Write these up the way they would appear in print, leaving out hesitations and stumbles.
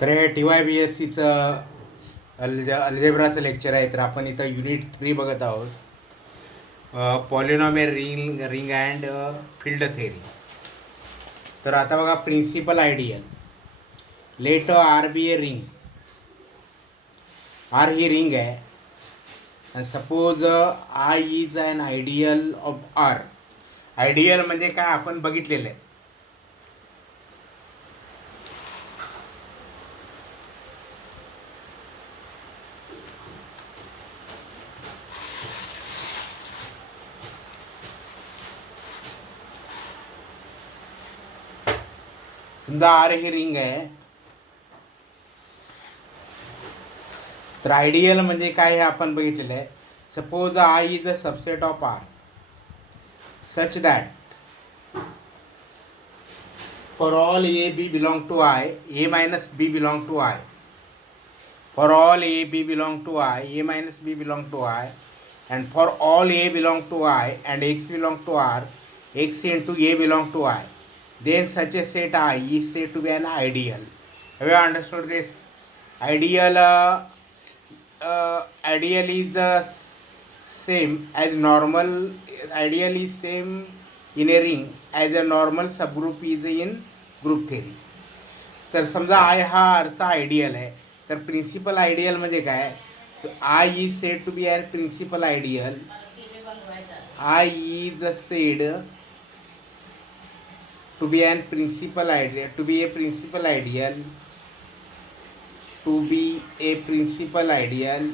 तर हे TYBSCचं अल्जेब्राचं लेक्चर आहे. तर आपण इथं युनिट 3 बघत आहोत. Polynomial ring and field theory. तर आता बघा, principal ideal. Let R be a ring. R ही रिंग आहे. आणि suppose I is an ideal of R. Ideal म्हणजे काय आपण बघितलेलं आहे. समजा आर ही रिंग आहे. तर आयडियल म्हणजे काय हे आपण बघितलेलं आहे. Suppose I is a subset of R such that for all a b belong to I, a minus b belong to I. For all a b belong to I, a minus b belong to I, and for all a belong to I and x belong to R, x into a belong to I, then such a set I is said to be an ideal. Have you understood this? Ideal ideal is the same as normal. Ideal is same in a ring as a normal subgroup is in group theory. तर समजा आय हा आरचा ideal आहे. तर principal ideal म्हणजे काय? I is said to be a principal ideal. I is said to be an principal ideal, to be a principal ideal, to be a principal ideal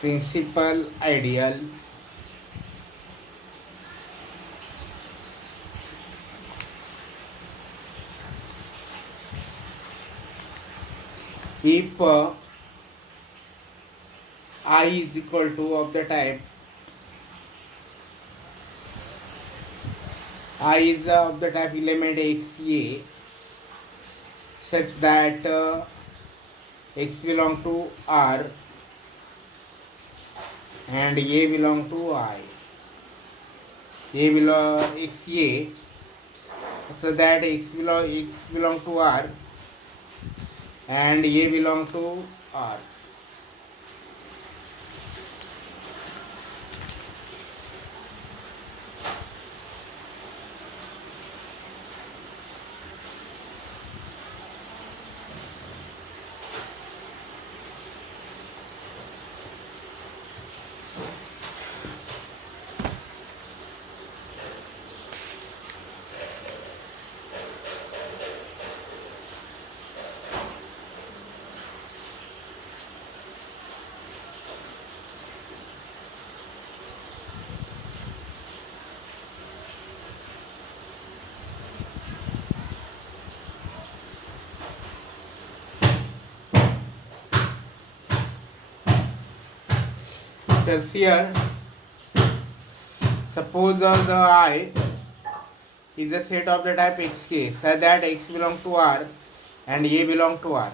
principal ideal if I is equal to of the type I is of the type element xa such that x belong to R and a belong to I. A belong xa so that x belong to R and a belong to R. Here, suppose the I is a set of the type xk such that x belong to R and a belong to R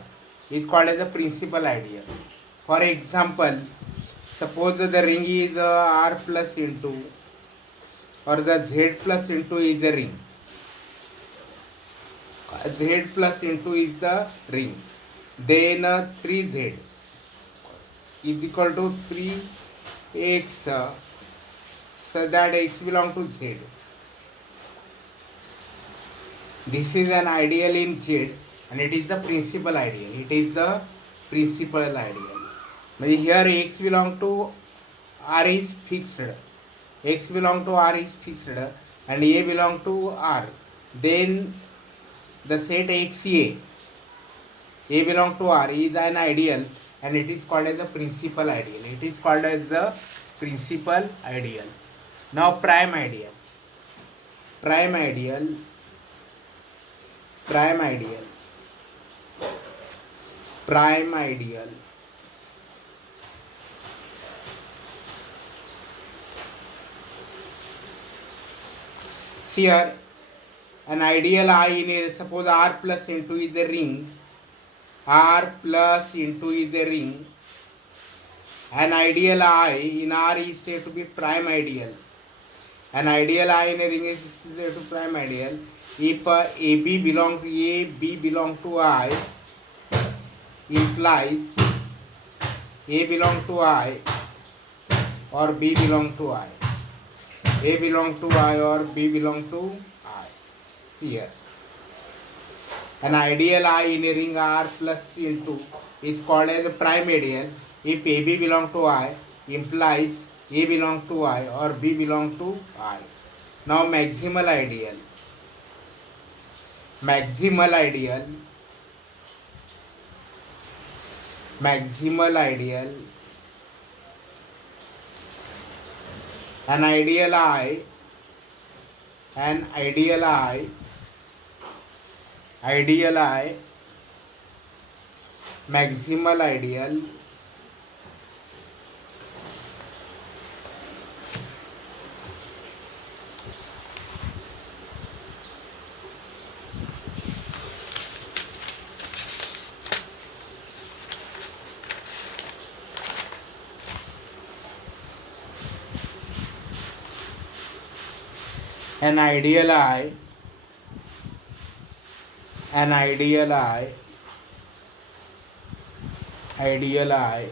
is called as a principal ideal. For example, suppose the ring is R plus into or the Z plus into is the ring. Z plus into is the ring. Then 3Z is equal to 3x so that x belong to Z. This is an ideal in Z and it is the principal ideal. It is the principal ideal. Here x belong to R is fixed. X belong to R is fixed and a belong to R. Then the set xa, a belong to R, is an ideal and it is called as the principal ideal. It is called as the principal ideal. Now prime ideal. Prime ideal. Prime ideal. Prime ideal. See here, an ideal I in a, suppose R plus into is a ring. R plus into is a ring. An ideal I in R is said to be prime ideal. An ideal I in a ring is equal to prime ideal. If AB belong to I, implies A belong to I or B belong to I. A belong to I or B belong to I. Here. An ideal I in a ring R plus into is called as a prime ideal if AB belong to I, implies A belong to I or B belong to I. Now maximal ideal. Maximal ideal. Maximal ideal. An ideal I. An ideal I. Ideal I. Maximal ideal. An ideal I. An ideal I. Ideal I.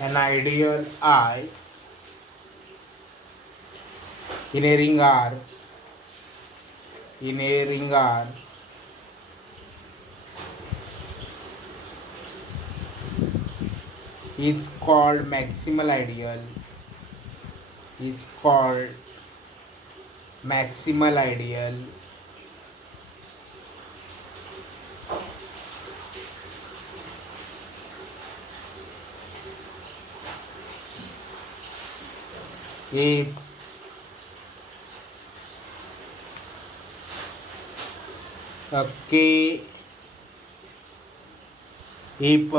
An ideal I in a ring R. In a ring R. It's called maximal ideal. It's called maximal ideal. If K, if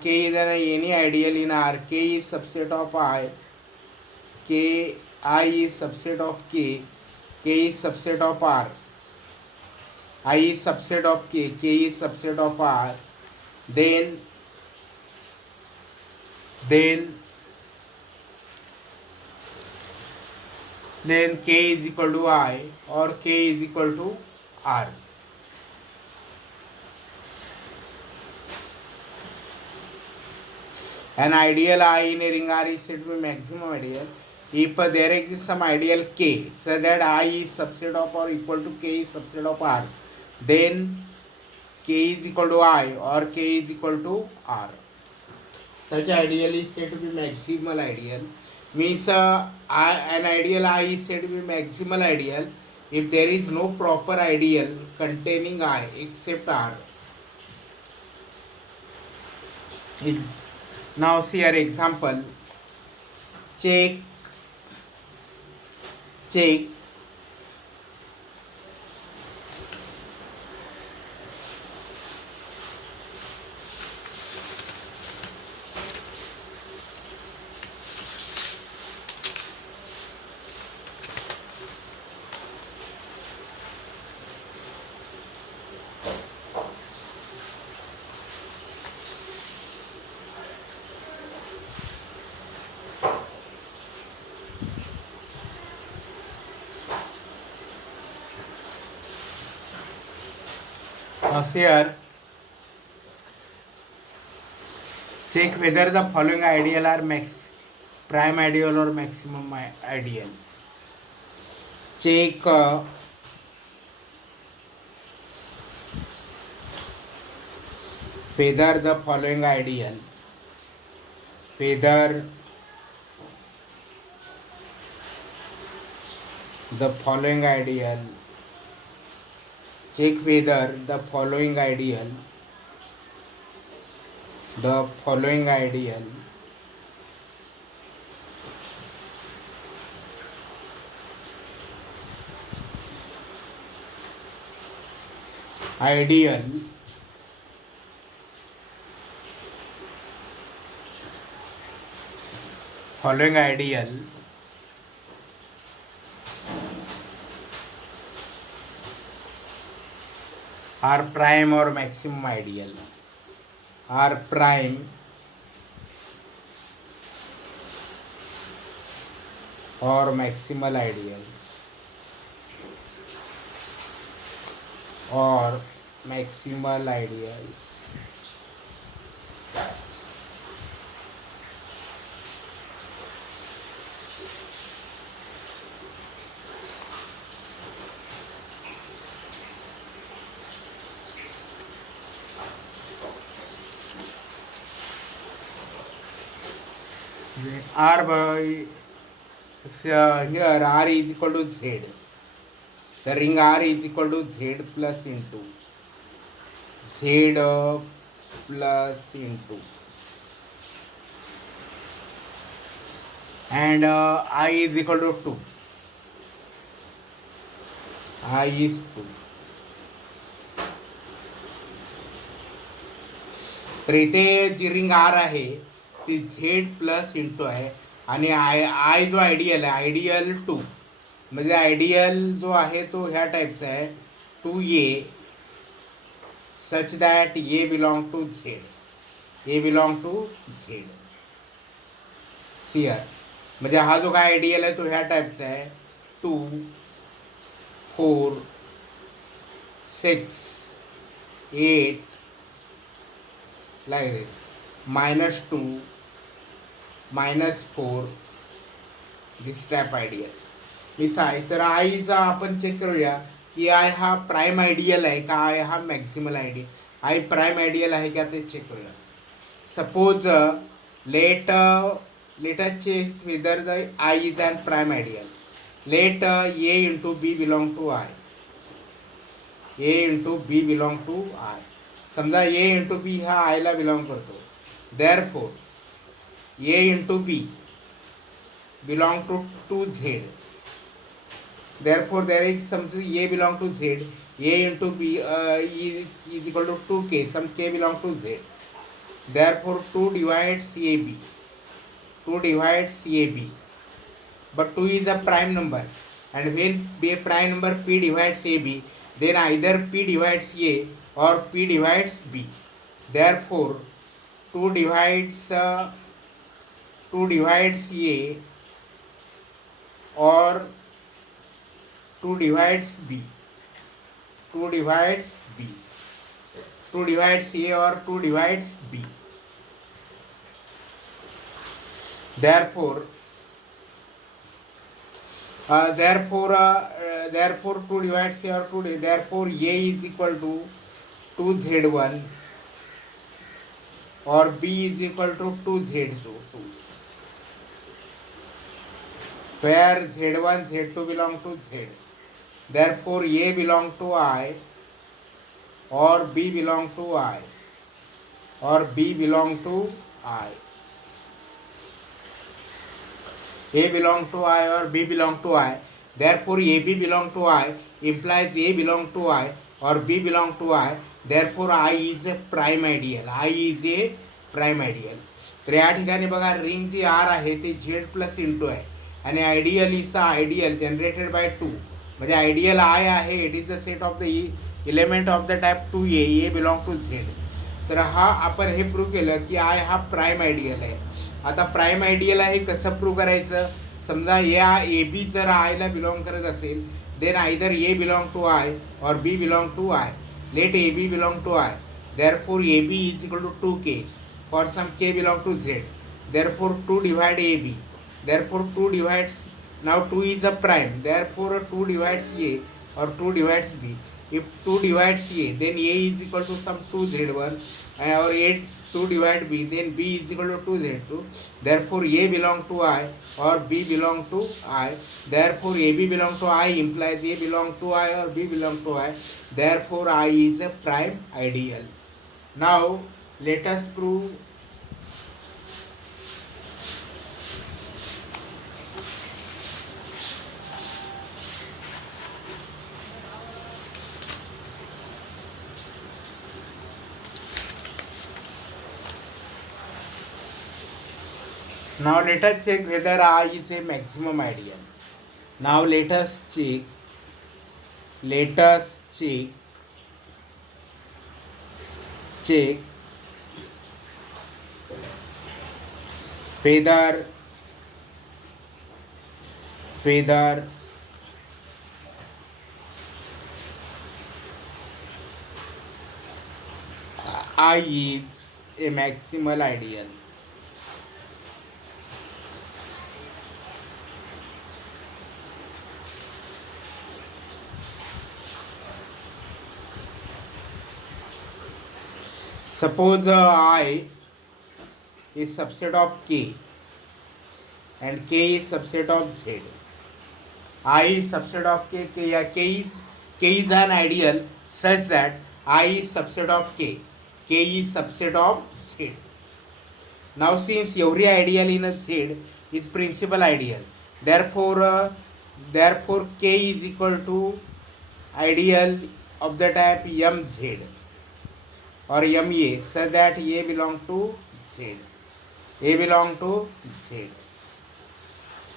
K is any ideal in R, K is subset of I, K I is subset of K is subset of R, I is subset of K is subset of R, then K is equal to I or K is equal to R. An ideal I in a ring R is said to be maximum ideal if there exists some ideal K so that I is subset of or equal to K is subset of R, then K is equal to I or K is equal to R. Such ideal is said to be maximal ideal. Means an ideal I is said to be maximal ideal if there is no proper ideal containing I except R. Now see our example. Check here, check whether the following ideal are prime ideal or maximum ideal. Check whether the following ideal, whether the following ideal, check whether the following ideal, ideal following ideal are prime or maximum ideal, are prime or maximal ideals, or maximal ideals. R by here R is equal to Z. The ring R is equal to Z plus into Z plus into, and I is equal to 2. I is 2. तर इथे जी ring are आहे ती Z plus into आहे आणि आय जो ideal आहे ideal 2 म्हणजे ideal जो आहे तो ह्या टाईपचा आहे 2A such that a belong to Z, a belong to Z सियर. म्हणजे हा जो काय आयडियल आहे तो ह्या टाईपचा आहे 2 4 6 8 like this, -2 -4 this type ideal. Miss आहे तर आयचा आपण चेक करूया की आय हा प्राईम आयडियल आहे का आय हा maximal ideal. I prime ideal आहे का ते चेक करूया. Suppose let us check whether the I is an prime ideal. Let a into b belong to I, a into b belong to I. समजा a into b हा आयला belong करतो. Therefore a into b belong to Z. Therefore there is something a belong to Z, a into b is equal to 2k, some k belong to Z. Therefore 2 divides AB, 2 divides AB, but 2 is a prime number, and when a prime number P divides AB, then either P divides A or P divides B. Therefore 2 divides A or 2 divides B, 2 divides B, 2 divides A or 2 divides B. Therefore 2 divides A or 2, therefore A is equal to 2Z1 or B is equal to 2Z2, where Z1 Z2 belong to Z. Therefore A belong to I or B belong to I or B belong to I. A belong to I or B belong to I. Therefore AB belong to I implies A belong to I or B belong to I. Therefore I is a prime ideal. I is a prime ideal. तर या ठिकाणी बघा ring ji are आहे ते Z plus into आहे आणि ideal is ideal generated by 2. म्हणजे ideal I आहे. It is the set of the element of the type 2A, a belong to Z. तर हा आपण हे प्रूव्ह केलं की आय हा प्राईम आयडियल आहे. आता प्राईम आयडियल आहे कसं प्रूव्ह करायचं. समजा या ए बी जर आयला बिलॉंग करत असेल then either a belong to I or b belong to I. Let a b belong to I. Therefore a b is equal to 2k for some k belong to z. Therefore 2 divide a b. Therefore 2 divides, now 2 is a prime, therefore 2 divides a or 2 divides b. If 2 divides A, then A is equal to some 2Z1 or 2 divide B, then B is equal to 2Z2. Therefore A belong to I or B belong to I. Therefore AB belong to I implies A belong to I or B belong to I. Therefore I is a prime ideal. Now let us prove Now let us check whether I is a maximum ideal. Now let us check check whether I is a maximal ideal. Suppose I is subset of K and K is subset of Z. I is subset of K is an ideal such that I is subset of K is subset of Z. Now since every ideal in a Z is principal ideal, therefore K is equal to ideal of the type MZ or MA such that A belong to Z.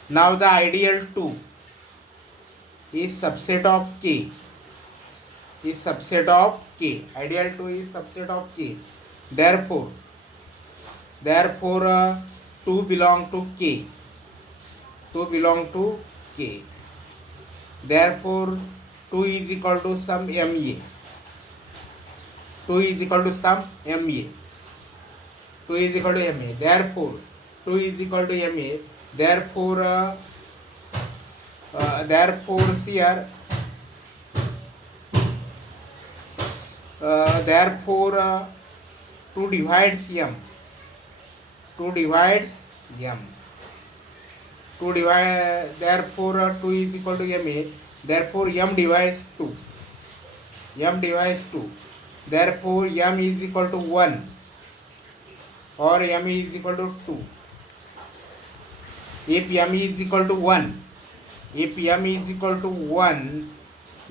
Now the ideal 2 is subset of K. Ideal 2 is subset of K. Therefore 2 belong to K. Therefore 2 is equal to some MA. 2 is equal to MA. Therefore 2 is equal to MA. Therefore here therefore 2 divides M. 2 therefore 2 is equal to MA. Therefore M divides 2. Therefore M is equal to 1 or M is equal to 2. If M is equal to 1,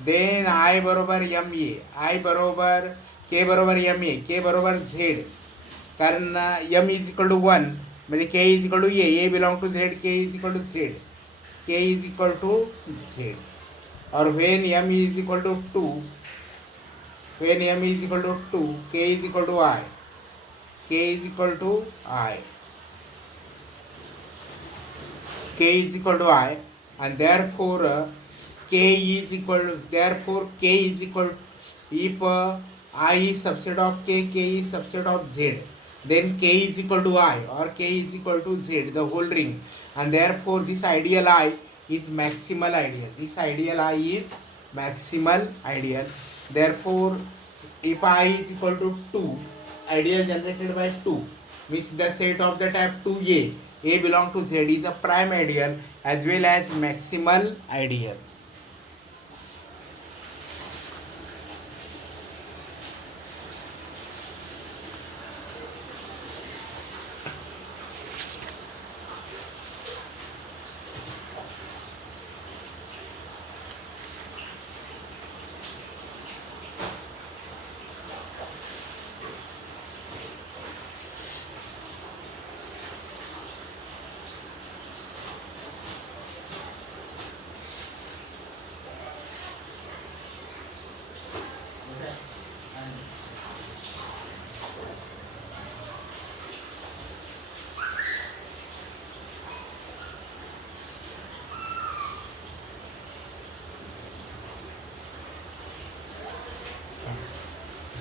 then I बरोबर MA, I बरोबर K बरोबर MA, K बरोबर Z. कारण M is equal to 1 म्हणजे K is equal to A belong to Z, K is equal to Z. Or when M is equal to 2, K is equal to I. K is equal to I, and therefore K is equal if I is subset of K is subset of Z, then K is equal to I or K is equal to Z, the whole ring, and therefore this ideal I is maximal ideal. Therefore if I is equal to 2, ideal generated by 2 means the set of the type 2A, A belong to Z is a prime ideal as well as maximal ideal.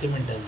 किती मिनिटांनी